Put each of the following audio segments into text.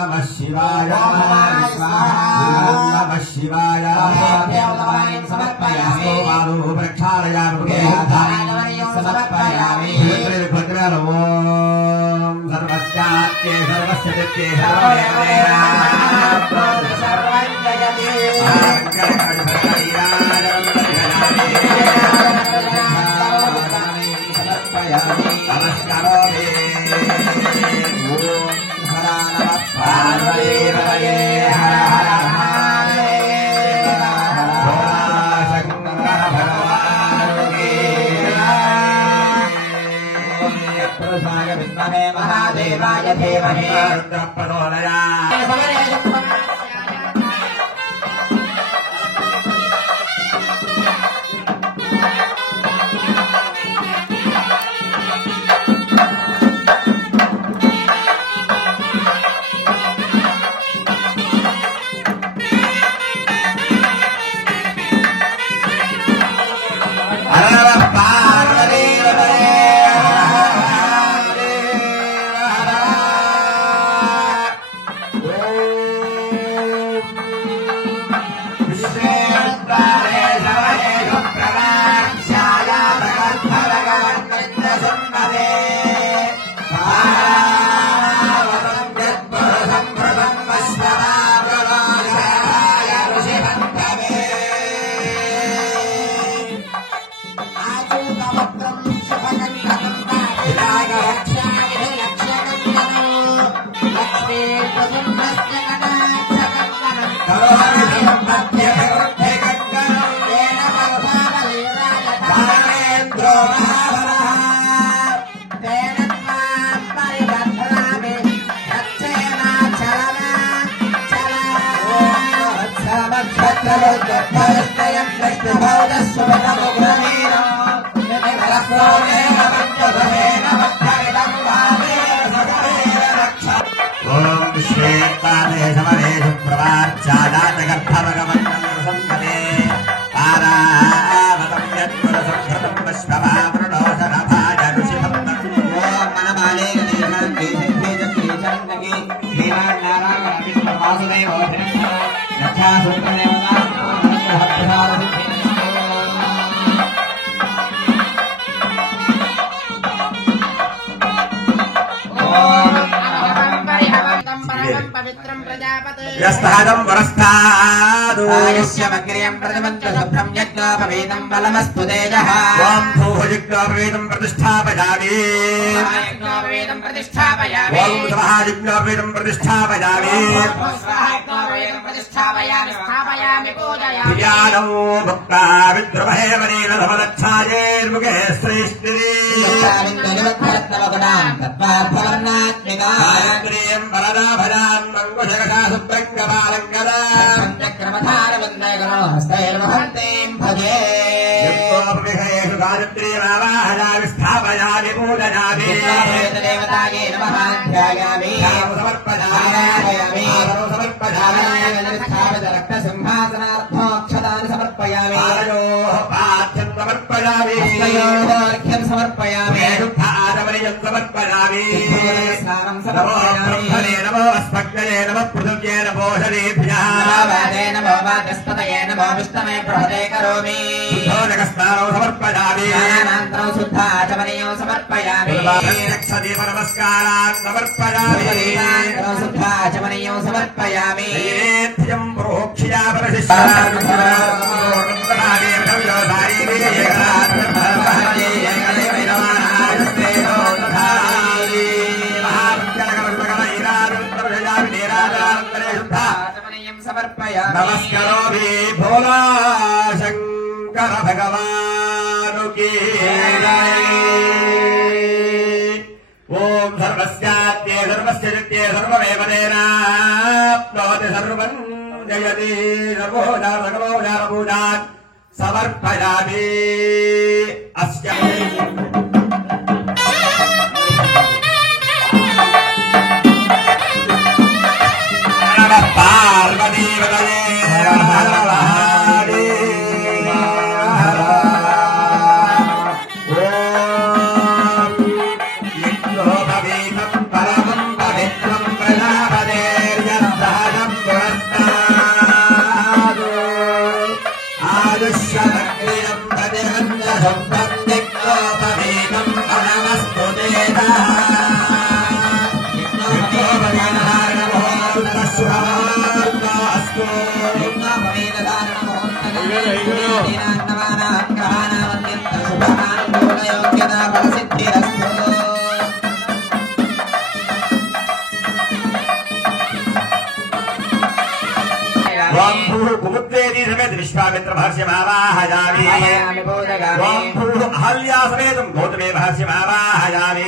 नमः शिवाय नमः शिवाय समर्पयामि प्रक्षालयामि समर्पयामि ओम सर्वस्यात्ये सर्वस्य दित्ये महादेवाय धीमहि यस्तहदं वरस्तादु यस्यमग्र्यं प्रथमन्तशुभ्रं यज्ञोपवीतं बलमस्तु तेजः ॐ भूयज्ञोपवीतं प्रतिष्ठापयामि यज्ञोपवीतं प्रतिष्ठापयामि ॐ स्वाहायज्ञोपवीतं प्रतिष्ठापयामि स्वाहायज्ञोपवीतं प्रतिष्ठापयामि स्थापयामि पूजयामि ध्यानो भक्ता विद्रुमहे वरीलधवलच्छायैर्मुखे श्रेष्ठिरे विन्दनिवत्फलत्नवगुणां तत्त्वार्थवर्णात्मिका गायत्रीं वरदाभजां मङ्गुशकटा सुब्रह्मण्यपालङ्करां चक्रमधारवन्दगणो हस्तैर्वहन्तीं भजे यत्तोपविषयेषु गायत्रीमावाहयामि स्थापयामि पूजयामि देवतायै नमः ध्यायामि समर्पयामि रक्तसिंहासनार्थोक्षतानि समर्पयामि पाठ्यं समर्पयामि अर्घ्यं समर्पयामि शुद्धाचमनीयं समर्पयामि स्नानं समर्पयामि नमो अस्मग्नये नमः पृथिव्ये नमो शरीभ्यः नमो वाचस्पतये नमो विष्णवे बृहते करोमि शुद्धोदकस्नानं समर्पयामि अनन्तरं शुद्धाचमनीयं समर्पयामि नमस्कारान् समर्पयामि शुद्धाचमनीयं समर्पयामि नैवेद्यं प्रोक्ष्या नमस्कारोमि भोला शंकर भगवान की ओम सर्वस्याद्ये सर्वस्य नित्ये सर्वमेव तेनाप्नोति सर्वं जयति सर्वोदारपूजान् समर्पयामि अस्य पार्वती कुमुद्वेदी समेत विश्वामित्र महर्षि आवाहयामि अहल्या समेत गौतमे महर्षि आवाहयामि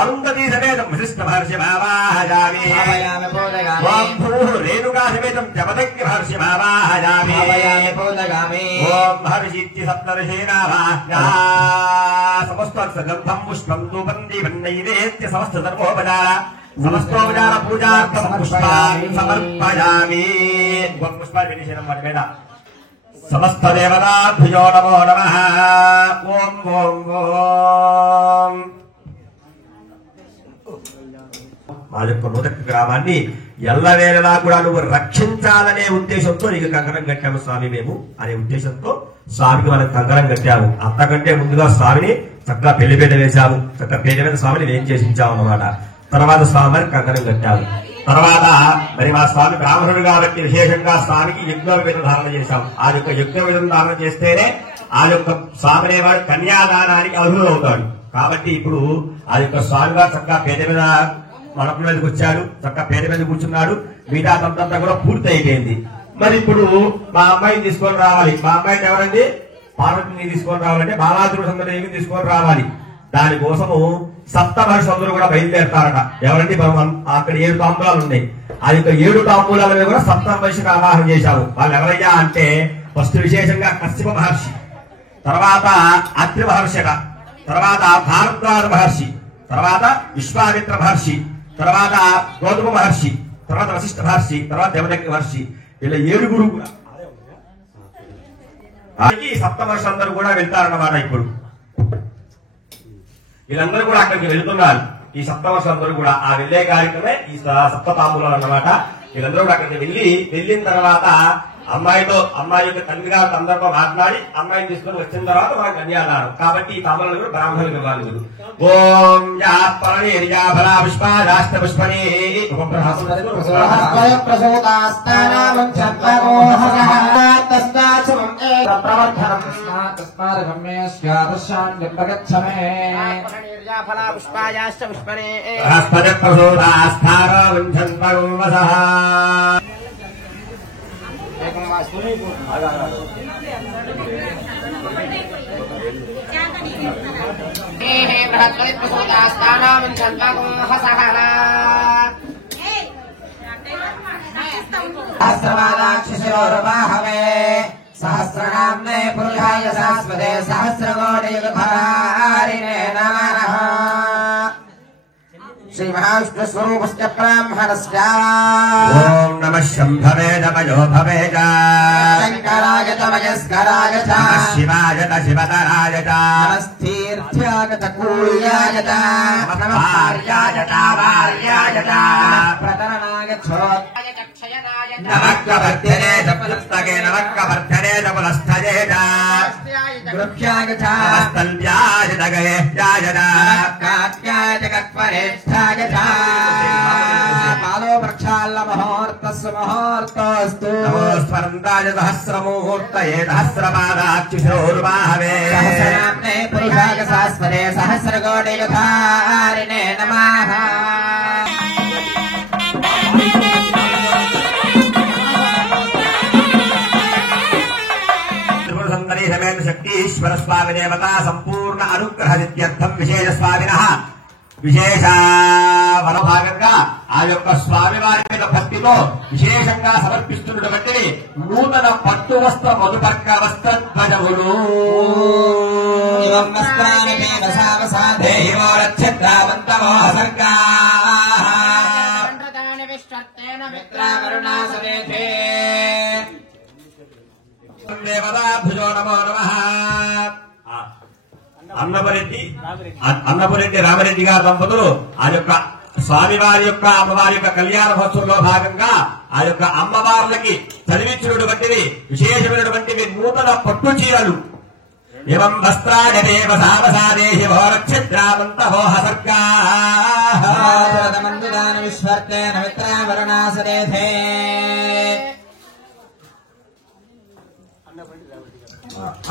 अरुंधति समेत वशिष्ठ महर्षि आवाहयामि रेणुका समेत जमदग्नि महर्षि आवाहयामि ओम महर्षि सप्तर्षीणावाह्या समस्त गंधम पुष्पम धूपं दीपं नैवेद्य समस्त सर्वोपचार समस्तोपचार पूजार्थं पुष्पाणि समर्पयामि पुष्पाणि विनिशनं मठमेन समस्त देवताभ्यो नमो नमः ओम ओम ओम మా యొక్క మొదటి గ్రామాన్ని ఎల్లవేళలా కూడా నువ్వు రక్షించాలనే ఉద్దేశంతో నీకు కంకణం కట్టాము స్వామి మేము అనే ఉద్దేశంతో స్వామికి మనం కంకణం కట్టాము. అంతకంటే ముందుగా స్వామిని చక్కగా పెళ్లిపేట వేశాము. చక్కగా పేట మీద స్వామిని వేం చేసించాము అన్నమాట. తర్వాత స్వామిని కంకణం కట్టాము. తర్వాత మరి మా స్వామి బ్రాహ్మణుడు కాబట్టి విశేషంగా స్వామికి యజ్ఞ విధం ధారణ చేశాం. ఆ యొక్క యజ్ఞ విధం ధారణ చేస్తేనే ఆ యొక్క స్వామి అనేవాడు కన్యాదానానికి అర్హుడు అవుతాడు. కాబట్టి ఇప్పుడు ఆ యొక్క స్వామిగా చక్కగా పేట మీద మనపు మీదకి వచ్చాడు. చక్కగా పేట మీద కూర్చున్నాడు. మిగతా తంతా కూడా పూర్తి అయిపోయింది. మరి ఇప్పుడు మా అమ్మాయిని తీసుకొని రావాలి. మా అమ్మాయిని ఎవరండి? పార్వతిని తీసుకొని రావాలంటే బాలాత్రుడు తీసుకొని రావాలి. దానికోసము సప్తమహర్షులందరూ కూడా బయలుదేరతారట. ఎవరండి? అక్కడ 7 తాంబూలాలు ఉన్నాయి. ఆ యొక్క 7 తాంబూలాల మీద కూడా సప్తమహర్షికి ఆవాహన చేశాము. వాళ్ళు ఎవరయ్యా అంటే ఫస్ట్ విశేషంగా కశ్యప మహర్షి, తర్వాత అత్రి మహర్షి, తర్వాత భారద్వాజ మహర్షి, తర్వాత విశ్వామిత్ర మహర్షి, తర్వాత గౌతమ మహర్షి, తర్వాత వశిష్ఠ మహర్షి, తర్వాత దేవదగ్ని మహర్షి. ఇలా 7 కూడా సప్తమహర్షులందరూ కూడా వెళ్తారన్నమాట. ఇప్పుడు వీళ్ళందరూ కూడా అక్కడికి వెళ్తున్నారు. ఈ సప్తవర్షులందరూ కూడా ఆ వెళ్లే కార్యక్రమే ఈ సప్తతాంబూలాలు అన్నమాట. వీళ్ళందరూ కూడా అక్కడికి వెళ్ళిన తర్వాత అమ్మాయి యొక్క తండ్రి గారు అందరితో మాట్లాడి అమ్మాయిని తీసుకొని వచ్చిన తర్వాత మనకు కన్యాదానం. కాబట్టి ఈ తాంబూలాలు కూడా బ్రాహ్మణులకు ఇవ్వాలి. ఓం ఫలా పుష్పాష్ట పుష్పణి सहस्रनाम्ने पुरुषाय शाश्वते सहस्रकोटियुगधारिणे नमः। श्री महाविष्णु स्वरूपस्य ब्राह्मणस्य ओम नमः शंभवे नमयो भवे च शंकराय च मयस्कराय च शिवाय च शिवतराय च नमस्तीर्थ्याय च कूल्याय च नमस्कार्याय च वार्याय च प्रतरणाय च नमक्कवर्धने च पुस्तके नमक्कवर्धने च पुलस्थये च गृह्याय च नमस्तल्भ्याय च गहेभ्याय च कात्याय च कत्वरेष्ठाय च पादो वृक्षाल्ल मुहूर्तस्य मुहूर्तस्तु नमो स्वर्णाय सहस्रमुहूर्तये सहस्रपादाच्युषोर्वाहवे सहस्रनाम्ने पुरुषाय शाश्वते सहस्रकोटियुगधारिणे नमः। समेत शक्तीश्वर स्वामी देवता संपूर्ण अनुग्रह नित्यर्थम विशेष स्वामिनः విశేష వనభాగంగా ఆ యొక్క స్వామివారి మీద భక్తితో విశేషంగా సమర్పిస్తున్నటువంటి నూతన పట్టు వస్త్ర మధుపర్క వస్త్రధ్వజములు దేవతాభుజో నమో నమః. అన్నపురెడ్డి రామరెడ్డి గారి దంపతులు ఆ యొక్క స్వామివారి యొక్క అమ్మవారి యొక్క కళ్యాణ మహోత్సవంలో భాగంగా ఆ యొక్క అమ్మవార్లకి చదివించినటువంటివి విశేషమైనటువంటివి నూతన పట్టు చీరలు. ఏవం వస్త్రాదేవ సావసాదేహి భోరక్షద్రామంతహో హసర్గామందుదాన విశ్వర్తేన మిత్రావరుణాసదేధే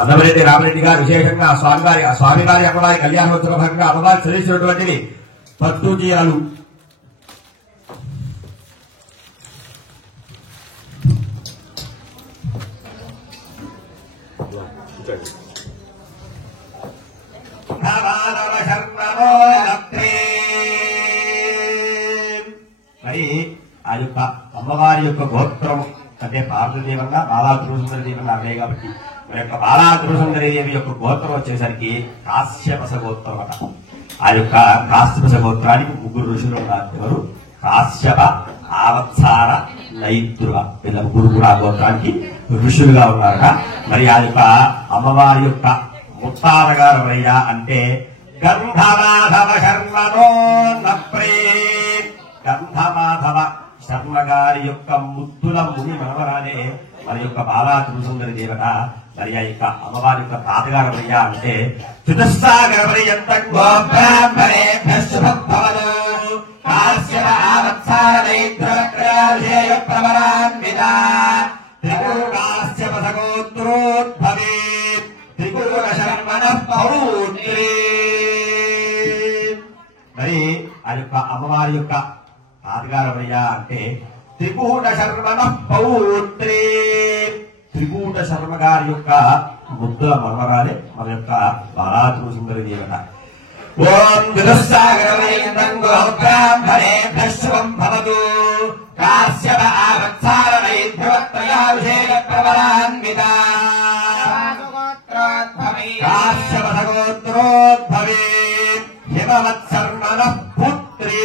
అన్నమరెడ్డి రామరెడ్డి గారు విశేషంగా స్వామివారి అమ్మవారి కళ్యాణోత్సవ భాగంగా అమ్మవారి చదివించినటువంటివి పట్టు చీరలు మరి ఆ యొక్క అమ్మవారి యొక్క గోత్రం అంటే పార్వతీదేవంగా బాలా త్రిపురసుందరి దేవంగా అదే కాబట్టి మరి యొక్క బాలా త్రిపురసుందరి దేవి యొక్క గోత్రం వచ్చేసరికి కాశ్యపస గోత్రం అట. ఆ యొక్క కాశ్యపస గోత్రానికి ముగ్గురు ఋషులు ఉన్నారు. ఎవరు? కాశ్యప, ఆవత్సార, నైద్రువ. వీళ్ళ ముగ్గురు కూడా ఆ గోత్రానికి ఋషులుగా ఉన్నారట. మరి ఆ యొక్క అమ్మవారి యొక్క ముత్తారగారు ఎవరయ్యా అంటే గంధమాధవ శర్మనో నప్రే. గంధమాధవ శర్మ గారి యొక్క ముద్దుల ముని మనవరాలే మన యొక్క బాలా త్రిపురసుందరి దేవత. మరి ఆ యొక్క అమ్మవారి యొక్క తాతగారు ఎవరయ్యా అంటే చతుస్సాగరపర్యంతం గోబ్రాహ్మణేభ్యః శుభం భవతు. కాశ్యప ఆవత్సార నైద్రువ ప్రవరాన్వితా త్రిపురాస్యపస గోత్రోద్భవే త్రిపుర శర్మణః పౌత్రీ. మరి ఆ యొక్క అమ్మవారి యొక్క తాతగారు ఎవరయ్యా అంటే త్రికూట శర్మణః పౌత్రీ. త్రికూట శర్మ గారి యొక్క ముద్దుల మనవరాలే మన యొక్క బాలా త్రిపురసుందరి దేవత. ఓం దుఃసాగరపర్యంతం గోబ్రాహ్మణేభ్యః శుభం భవతు. కాశ్యప ఆవత్సార నైద్రువ ప్రవరాన్వితా కాశ్యపస గోత్రోద్భవే హిమవత్సర్మణః పుత్రీ.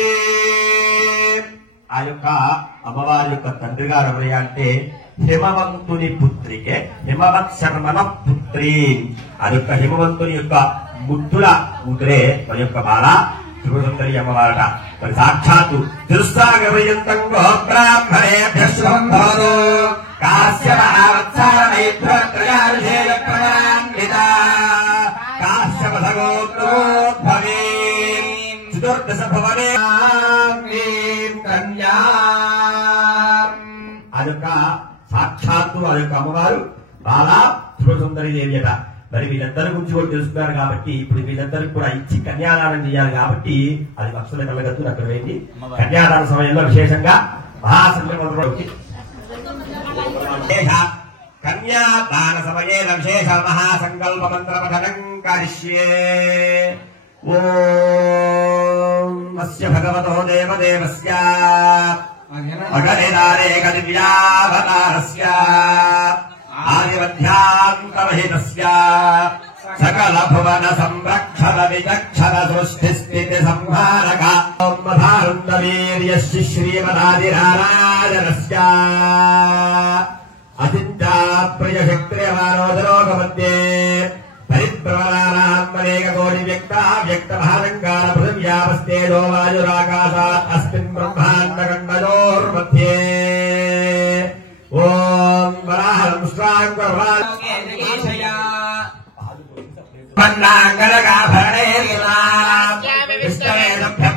ఆ యొక్క అమ్మవారి యొక్క తండ్రి గారు ఎవరయ్యా అంటే హిమవంతుని పుత్రికే హిమవత్ శర్మణ పుత్రి. ఆ యొక్క హిమవంతుని యొక్క ముద్దుల కూతురే మన యొక్క బాలా త్రిపురసుందరి అమ్మవారట. మరి సాక్షాత్తు దుఃసాగరపర్యంతం గోబ్రాహ్మణేభ్యః శుభం భవతు. కాశ్యప ఆవత్సార నైద్రువ ప్రవరాన్వితా కాశ్యపస గోత్రోద్భవే చతుర్దశ భవనే కన్యా. ఆ యొక్క సాక్షాత్తు ఆ యొక్క అమ్మవారు బాలా త్రిపురసుందరి దేవి అట. మరి వీళ్ళందరి గురించి కూడా తెలుస్తున్నారు కాబట్టి ఇప్పుడు వీళ్ళందరికీ కూడా ఇచ్చి కన్యాదానం చేయాలి కాబట్టి అది లక్షల కళ్ళగద్దు అక్కడ వేయండి. కన్యాదాన సమయంలో విశేషంగా మహాసంకల్పం కన్యాదాన సమయే విశేష మహాసంకల్ప మంత్ర పఠనం కరిష్యే. ఓం అస్య భగవతో దేవదేవస్య అగనిదారేక దివ్యావతారస్య ఆదిమధ్యాంతరహితస్య సకల భువన సంరక్షణ విచక్షణ సృష్టిస్థితి సంహారక బ్రహ్మధారుండవీర్యస్య శ్రీమదాదినారాయణస్య అచింతా ప్రియ శక్తియమానోదరోగమధ్యే పరిభ్రమణానాం అనేక కోటి వ్యక్త వ్యక్త మహాలంకార పృథివ్యాపస్తేజో వాయురాకాశాత్ అస్మిన్ బ్రహ్మాండఖండయోర్మధ్యే. ఓం వరాహం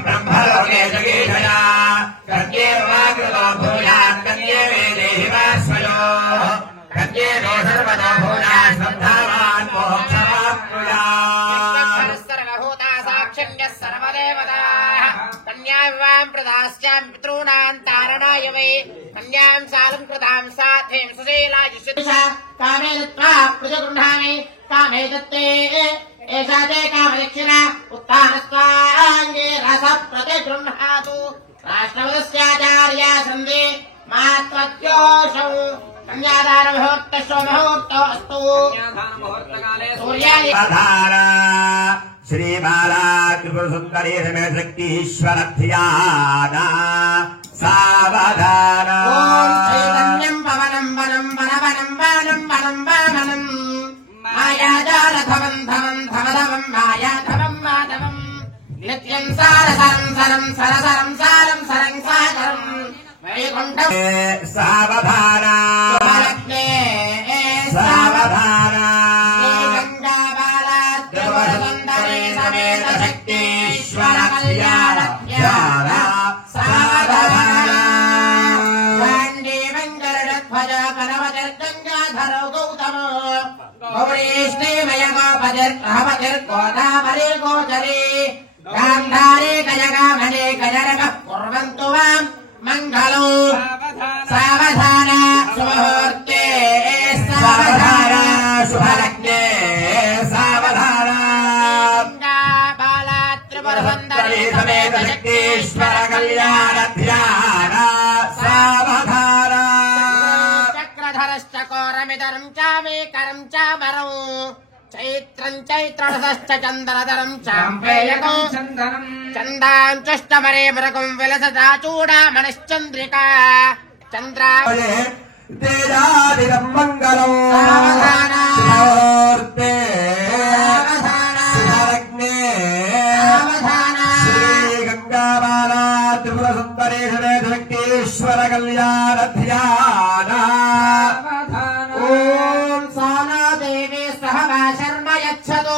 బ్రహ్మలోకే జగీషయా కన్యే వాగ్రతో భూయాత్ కన్యే వేదేహిమాశ్వయో కన్యే సర్వదా భూయా శ్రద్ధావాన్ మోక్షమాప్నుయాత్. సర్వభూతా సాక్షిణ్యః సర్వదేవతాః కన్యాం ప్రదాస్యాం పితॄణాం తారణాయ వై కన్యాం సాలం కృతాం సాధ్యం సుశీలాయుష కామేన త్వా ప్రజగృహామి కామే దత్తే ఏషా తే కామదక్షిణ ఉత్తానస్వాంగే రస ప్రతిగృహాతు. రాష్ట్రవదస్యాచార్యా సందే మాత్వత్యోషౌ కన్యాదాన ముహూర్తస్వ ముహూర్తోస్తు. సూర్యాయ శ్రీ బాలా త్రిపురసుందరీ సమేత శక్తీశ్వర ధ్యాన సావధాన. ఓం చైతన్యం పవనం వనం వనవనం వానం వనం వామనం మాయాజాలధవం ధవం ధవధవం మాయాధవం మాధవం నిత్యం సారసరం సరం సరసరం సారం సరం సాగరం వైకుంఠం సావధాన సావధాన. త్రిపురసుందరీ సమేత శక్తీశ్వర కళ్యాణ ధ్యాన సావధాన. गौरीष्णेमय गोपतिर्गोदावरी गोचरी गान्धारी गजगामने गजरगः कुर्वन्तु वाम् मङ्गलो सावधान सुमुहूर्ते सावधान शुभलग्ने सावधान बाला त्रिपुरसुन्दरी समेत शक्तीश्वर कल्याण ध्यान सावधान चक्रधरश्चकोरमिदरं चामेकरं चामरं चैत्रं चैत्ररसश्च चन्दनधरं चाम्पेयकं चन्दां चष्टमरे मृगं विलसता चूडामणिश्चन्द्रिका चन्द्रा तेजादिदं मङ्गलं सावधान मुहूर्ते सावधान शुभलग्ने सावधान श्रीगङ्गामाला त्रिपुरसुन्दरी समेत शक्तीश्वर कल्याण ध्यान ॐ साना देवी सह वा शर्म यच्छतु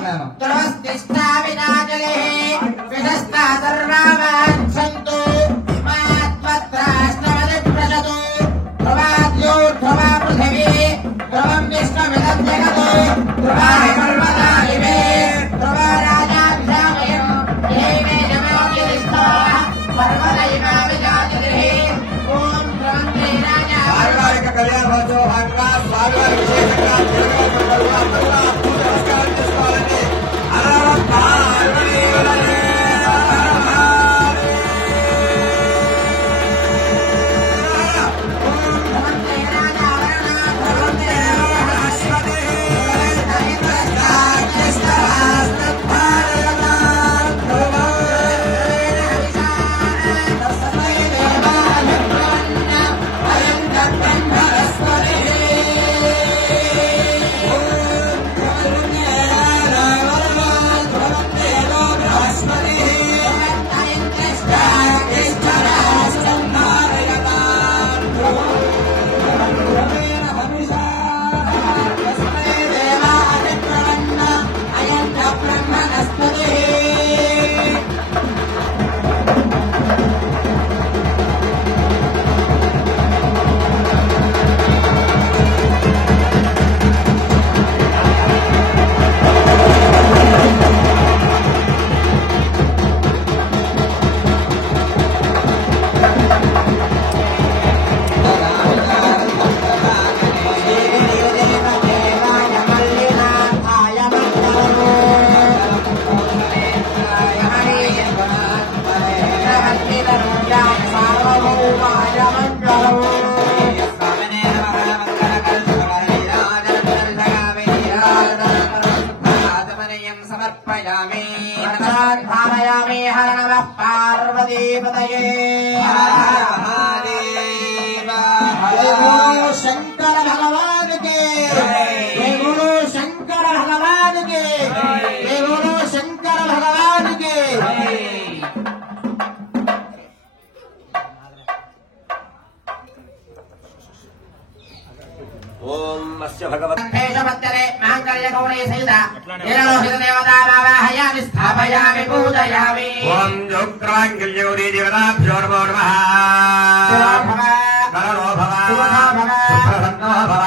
आत्माहारभूतिष्ठा विनाजलिः विशस्ता सर्वावाञ्छन्तु मात्वत्राष्टमदिप्रशतु ध्रुवाद्यो ध्रुवा पृथिवी ध्रुवं विश्वमिदं जगतो ध्रुवा पर्वता इमे ध्रुवा राजाभ्यामयं देवे जमाविदिष्टाः पर्वत इमा विजातिः ॐ ध्रुवन्ते राजा పారివారిక కళ్యాణ మహోత్సవ భాగంగా స్వామివారి విశేషంగా నమస్కారం చేసుకోవాలని समर्पयामि भावयामि हर नमः पार्वतीपतये जय बोलो शंकर भगवान के जय बोलो शंकर भगवान के जय बोलो शंकर भगवान के ఓం అస్య భగవత్ भेषपत्यरे माङ्गल्यगौरी सहिता निरलोहित देवतामावाहयामि स्थापयामि पूजयामि ఓం యోగ్రాంగిల్యౌరీ దేవతాభ్యో నమో నమః నరో భవ సుప్రసన్నో భవ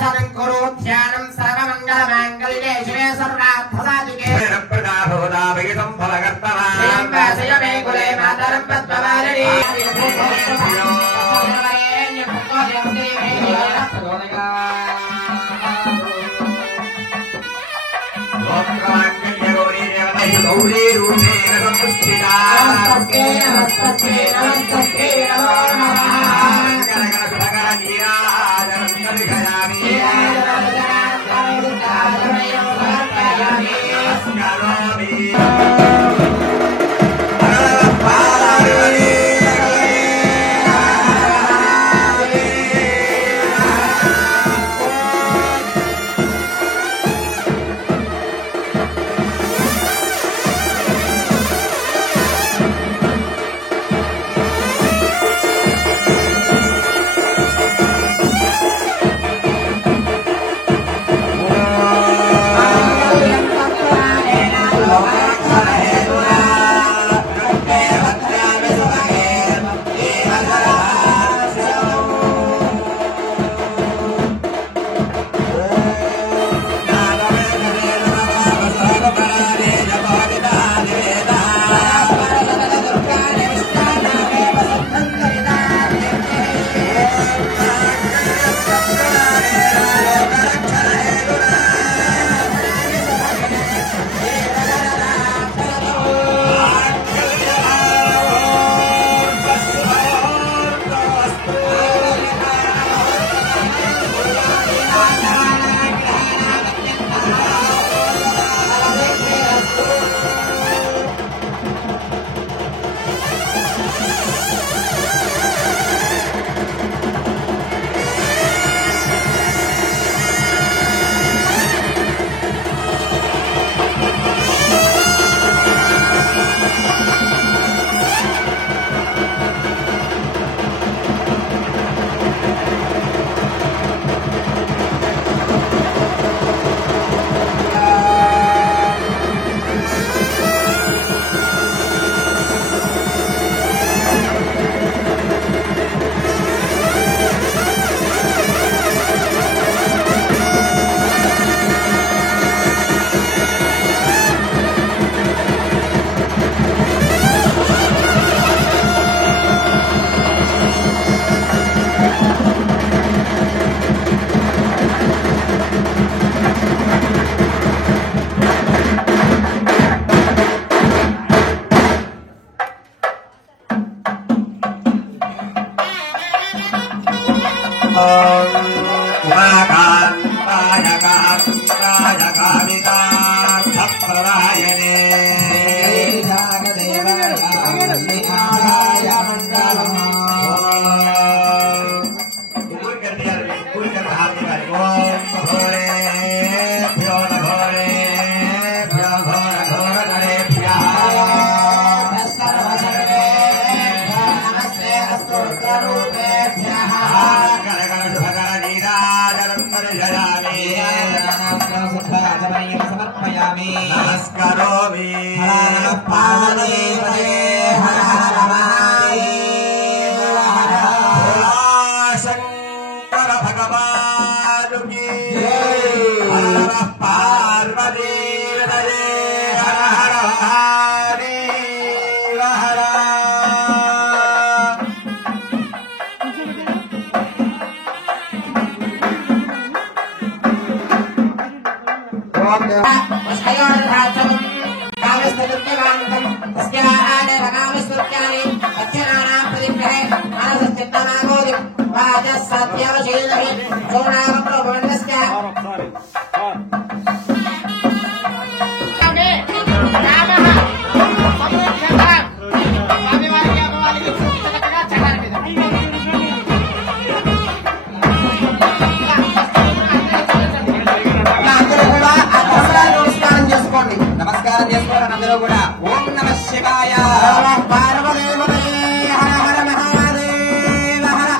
ध्यानं कुरु ध्यानं सर्वमङ्गलमाङ्गल्ये शिवे सर्वार्थसाधिके ప్రదా భవదా విగతం ఫలకర్తవ श्रियं वासय मे कुले मातरं पद्मवारिणी యోగ్రాంగిల్యౌరీ దేవతాభ్యో గౌరీ రూపేణ సంస్థితా नमस्ते नमस्ते नमस्ते नमो नमः గణగణ సుభగణ నీరాజనం కలిగయామి నమస్కారోమి ఉమాకాంతాయ కాంతాయ కామితార్థప్రదాయనే సమర్పయామి నమస్కరోమి పార్వతీపదే హర హర మహాదేవ హర శంకర భగవానుకి హర పార్వతీ హర హర మహాదేవ హర నమస్కారం చేసుకోండి అందరూ కూడా. ఓం నమ శివాయ. పార్వదేవతే హర హర మహాదేవ హర.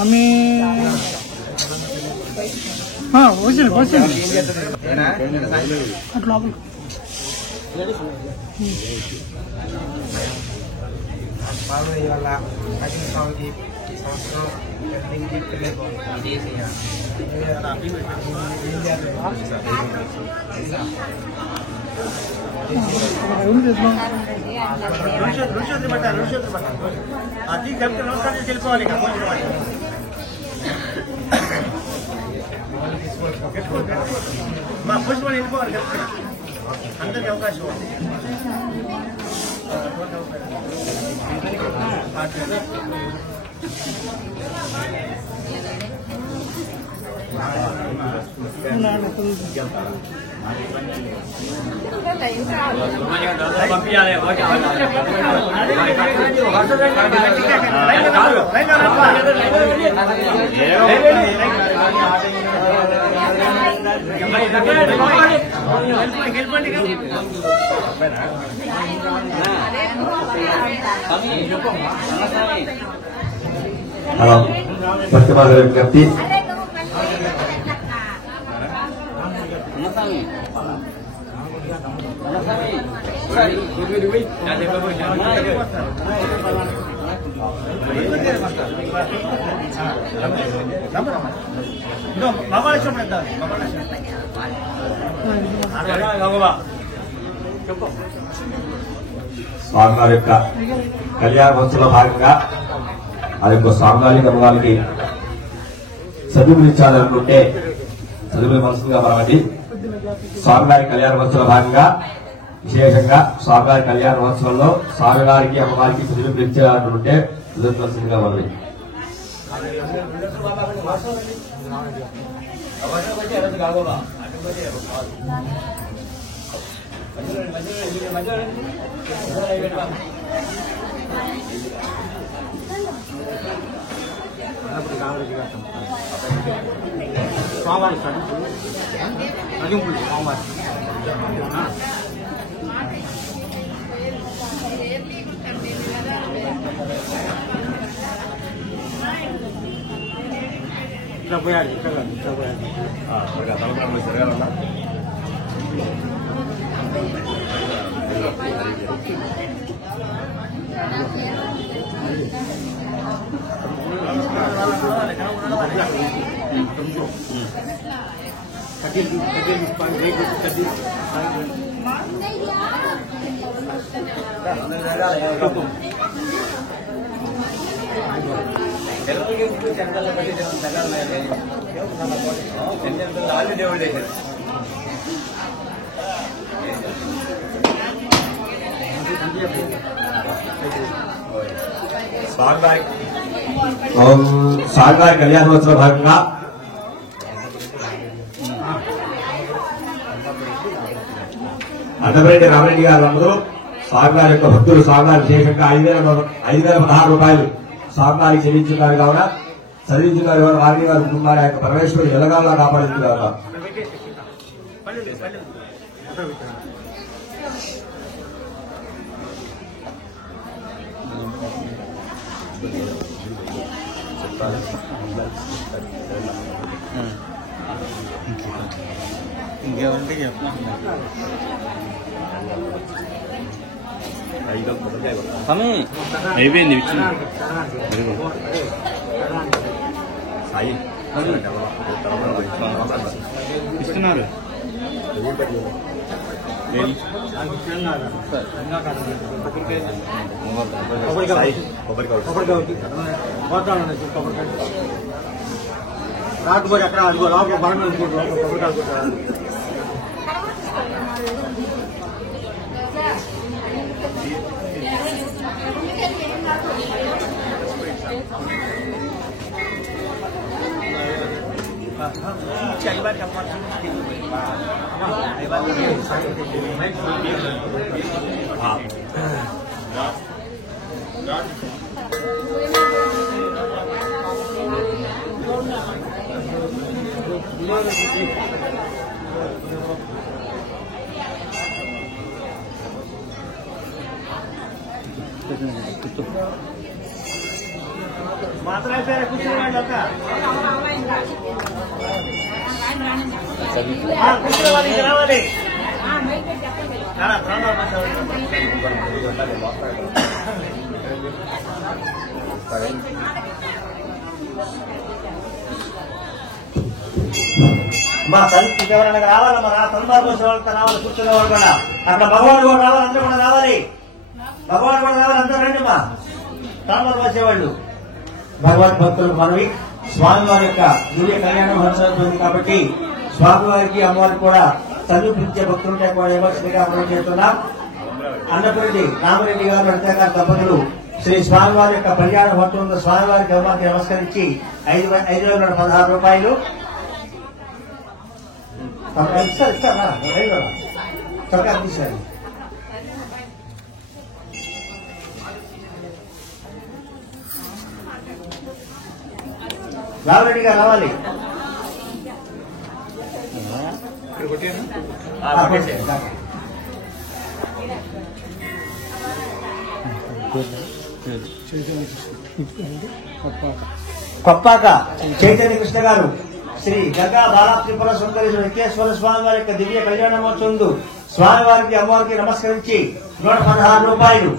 আমি వచ్చింది అట్లా ఇవాళ కఠిన స్వామికి ఈ సంవత్సరం వెళ్ళిపోవాలి మా పుష్పం వెళ్ళిపోవాలి అందరికి అవకాశం ఉంది హలో పశ్చిమాల విజ్ఞప్తి స్వామివారి యొక్క కళ్యాణోత్సవంలో భాగంగా ఆ యొక్క స్వామివారికి అమ్మవారికి చదువులు ఇచ్చాలనుకుంటే చదువులు మనసుగా మనమండి. స్వామివారి కళ్యాణోత్సవంలో భాగంగా విశేషంగా స్వామివారి కళ్యాణోత్సవంలో స్వామివారికి అమ్మవారికి చదువులు ఇచ్చాలనుకుంటే చదువు మనసుగా మనది. స్వామివారి స్వామివారి ఇట్లా పోయాడు ఇట్లా పోయాడు స్వామివారి కళ్యాణోత్సవ భాగంగా అన్నపరెడ్డి రామరెడ్డి గారు అందరూ స్వామివారి యొక్క భక్తులు స్వామివారి విశేషంగా 5,016 రూపాయలు స్వామివారికి చెల్లించున్నారు కావున చదివించున్నారు వారిని వారి కుటుంబాన్ని యొక్క పరమేశ్వరుడు ఎలగాలా కాపాడుతున్నారు. ఇంకేమంటే చెప్పిన అయిపోయింది ఇస్తున్నారు రాకపోతే అక్కడ అదిగో లోపల బలం కొబ్బరికాయ రావాలి. మా సంస్థకి ఎవరైనా రావాలమ్మా, తొందర వచ్చిన వాళ్ళతో రావాలి, కూర్చున్న వాళ్ళు కూడా. అక్కడ భగవాన్ కూడా రావాలి, అందరూ కూడా రావాలి. భగవాన్ కూడా రావాలి, అందరూ రండి మా తొందర వచ్చేవాళ్ళు. భగవద్ భక్తులకు మనవి, స్వామివారి యొక్క దివ్య కళ్యాణం హర్షిస్తుంది కాబట్టి స్వామివారికి అమ్మవారికి కూడా సమీపించే భక్తులుంటే కూడా ఏమర్శిగా మనం చేస్తున్నాం. అన్నపరెడ్డి రామరెడ్డి గారు అంతేగా దంపతులు శ్రీ స్వామివారి యొక్క కళ్యాణ భక్తులు స్వామివారికి అమ్మవారికి నమస్కరించి 5,516 రూపాయలు ఇస్తారా సర్కారు తీసారు. రామరెడ్డి గారు రావాలి. కొప్పాక చైతన్య కృష్ణ గారు శ్రీ గంగా బాలా త్రిపుర సుందరి వెంకటేశ్వర స్వామి వారి యొక్క దివ్య కళ్యాణ మహోత్సవం స్వామివారికి అమ్మవారికి నమస్కరించి 116 రూపాయలు.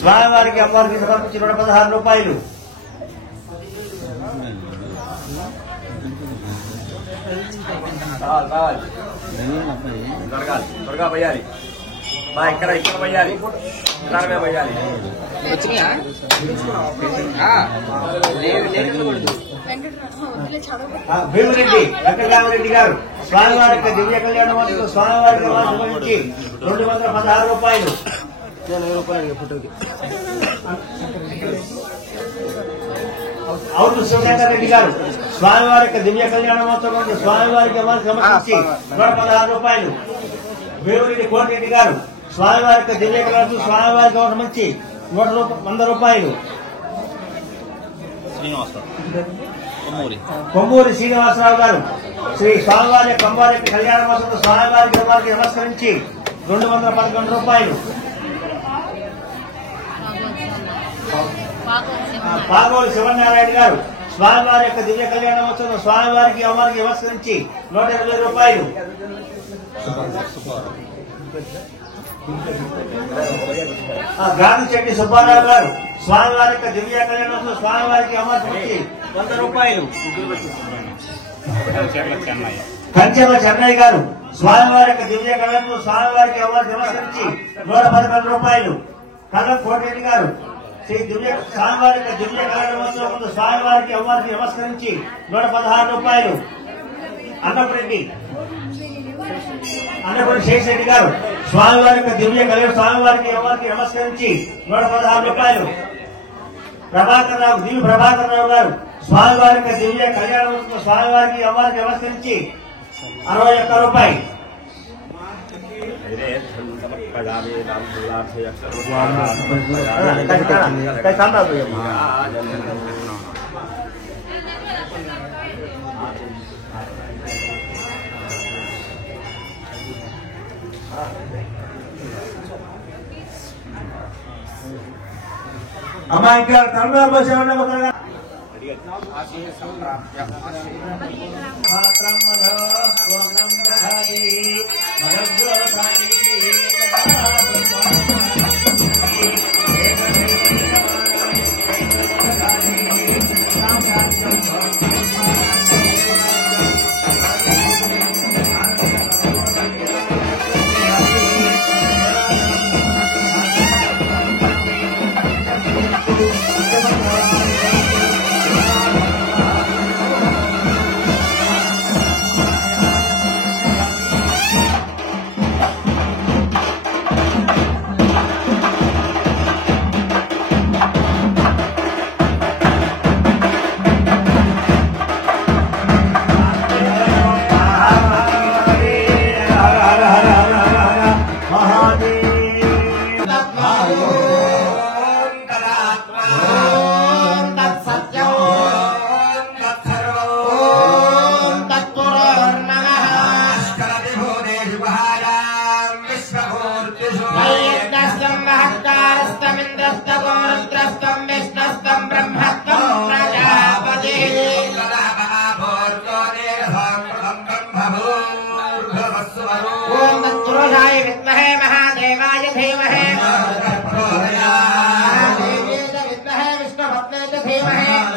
స్వామివారికి అమ్మవారికి సమర్పించి 116 రూపాయలు. త్వరగా పోయాలి, ఇక్కడ పోయాలి, పోయాలి. భీమరెడ్డి వెంకటరామరెడ్డి గారు స్వామివారి యొక్క దివ్య కళ్యాణ మహోత్సవం స్వామివారికి సమర్పించి 216 రూపాయలు. అవును శివశంకర్ రెడ్డి గారు స్వామివారి యొక్క దివ్య కళ్యాణ మహోత్సవం స్వామివారికి సమర్పించి 116 రూపాయలు. భీమరెడ్డి కోటిరెడ్డి గారు స్వామివారి యొక్క దివ్య కళ్యాణం స్వామివారికి సమర్పించి 100 రూపాయలు. కొమ్మూరి శ్రీనివాసరావు గారు శ్రీ స్వామివారి యొక్క అమ్మవారి యొక్క కళ్యాణ మహోత్సవం స్వామివారికి అమ్మవారికి నమస్కరించి 211 రూపాయలు. పాగోలు శివనారాయణ గారు స్వామివారి యొక్క దివ్య కళ్యాణ మహోత్సవం స్వామివారికి అమ్మవారికి నమస్కరించి 120 రూపాయలు. గాంధీ సుబ్బారావు గారు స్వామివారి యొక్క దివ్య కళ్యాణ మహోత్సవం స్వామివారికి అమ్మవారికి 100 రూపాయలు. కంచెల చెన్నై గారు స్వామివారి యొక్క దివ్య కళ్యాణం స్వామివారికి అమ్మవారికి నమస్కరించి 111 రూపాయలు. కళ్ళ కోటిరెడ్డి గారు శ్రీ దివ్య స్వామివారి యొక్క దివ్య కళ్యాణ మహోత్సవం స్వామివారికి అమ్మవారికి నమస్కరించి 116 రూపాయలు. అన్నపరెడ్డి శేషరెడ్డి గారు స్వామివారి యొక్క దివ్య కళ్యాణ స్వామివారికి అమ్మవారికి నమస్కరించి 116 రూపాయలు. ప్రభాకర్ రావు దివ్య ప్రభాకర్ రావు గారు స్వామివారి యొక్క దివ్య కళ్యాణ స్వామివారికి అమ్మవారికి నమస్కరించి 61 రూపాయలు. అమ్మా ఇంకా తమిళనాడు భాష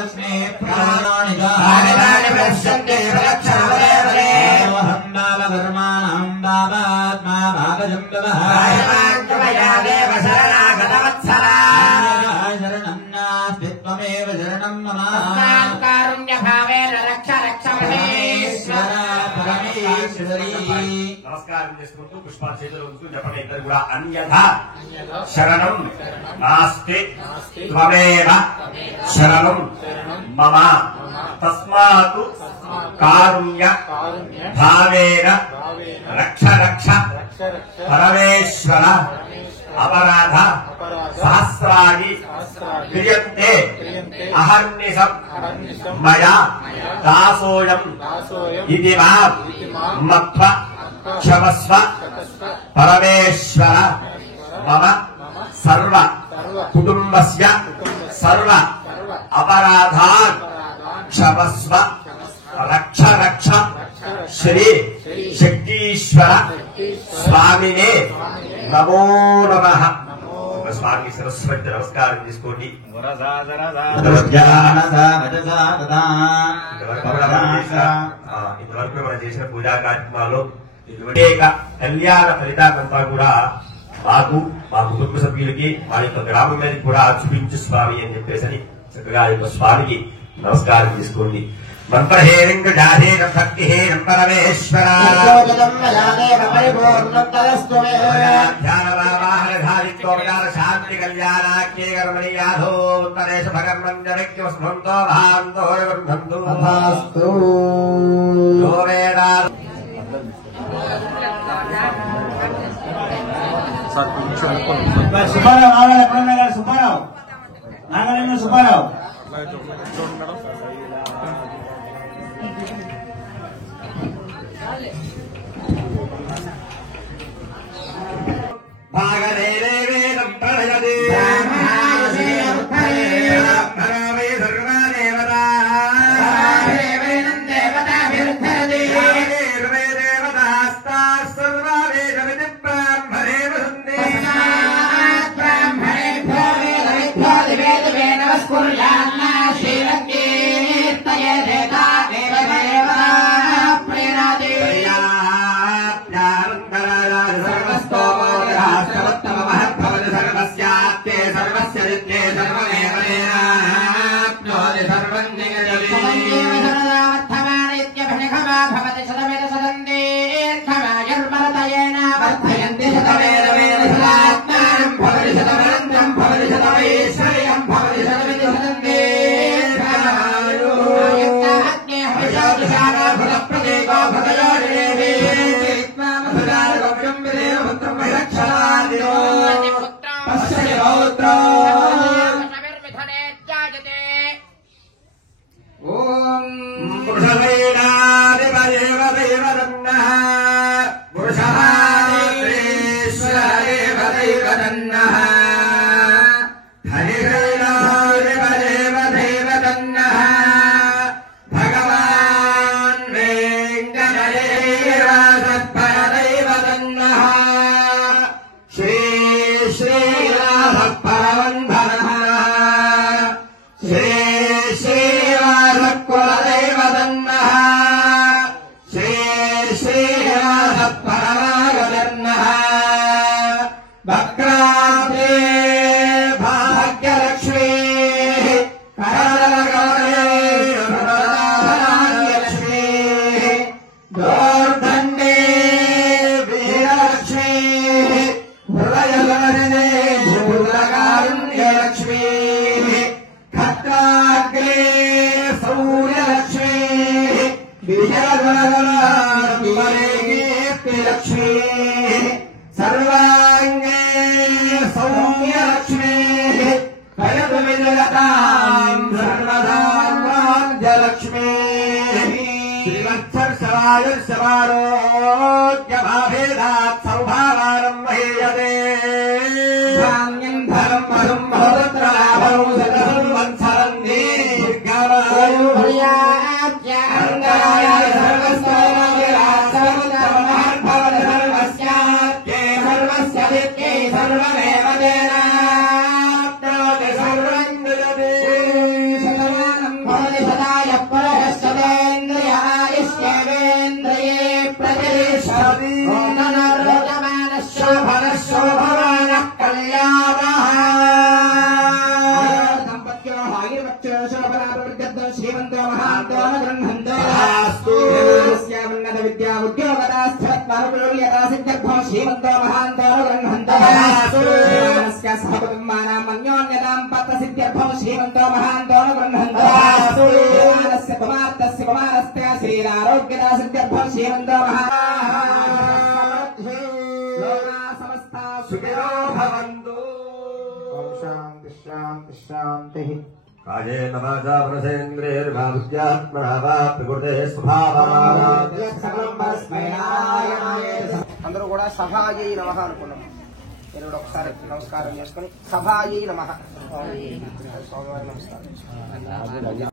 लक्ष्मी प्राणानि आदितानि प्रदर्शन्ते प्रदक्षिणवरे हन्दावधर्माणां दावात्मा भागजम्बवः आयमान्तमया देव शरणागतवत्सला शरणं नास्ति त्वमेव शरणं मम अस्मान् कारुण्यभावेन रक्ष रक्ष महेश्वर परमेश्वरी నమస్కారం చేసుకుంటూ పుష్పాలు చేతులు ఉంటూ చెప్పండి ఇద్దరు కూడా అన్యథా శరణం నాస్తి త్వమేవ శరణం మమ తస్మాత్ కారుణ్య భావేన రక్ష రక్ష పరమేశ్వర అపరాధ సహస్రాణి క్రియంతే అహర్నిశం మయా దాసోయం ఇది మాం మత్వ క్షమస్వ పరమేశ్వర మమ సర్వ కుటుంబస్య సర్వ అపరాధాన్ క్షమస్వ రక్ష రక్ష శ్రీ శక్తీశ్వర స్వామినే నమో నమః. స్వామికి సరస్వతి నమస్కారం చేసుకోండి. ఇంతవరకు మనం చేసిన పూజా కార్యక్రమాల్లో అనేక కళ్యాణ ఫలితాలంతా కూడా మాకు మా కుటుంబ సభ్యులకి మా యొక్క గ్రామం మీద కూడా చూపించు స్వామి అని చెప్పేసి చక్కగా ఆ యొక్క స్వామికి నమస్కారం చేసుకోండి. మంత్రహేరింగ జాహేన భక్తిహేనం పరమేశ్వర శాంతి కళ్యాణాఖ్యే కర్మణీయాధో ఉత్తరేష భగర్మంజరిక్యస్మంతో భాంతో వర్ధంతు వేదా సుబ్బారావు నాగల ఎప్పుడన్నా సుబ్బారావు నాగలింగ సుబ్బారావు భాగదేవేదం ప్రళయదే శ్రీమంతో మహాంతో గృహంతో ఉన్నత విద్యా ఉద్యోగదాస్థానుకూల్యతా సిద్ధ్యర్థం శ్రీమంతో మహాంతో గృహంతో సహకుటుంబానాం అన్యోన్యతాం పత్త సిద్ధ్యర్థం శ్రీమంతో మహాంతో గృహంతో కుమార్తస్య కుమారస్య శ్రీరారోగ్యతా సిద్ధ్యర్థం శ్రీమంతో మహా సమస్త సుఖినో భవంతు. శాంతి శాంతి శాంతి. కాయేన వాచా మనసేంద్రియైర్వా బుద్ధ్యాత్మనా వా ప్రకృతే స్వభావాత్ అందరూ కూడా సభాయై నమః అనుకున్నాం. మీరు కూడా ఒకసారి నమస్కారం చేసుకుని సభాయై నమః. స్వామివారి నమస్కారం.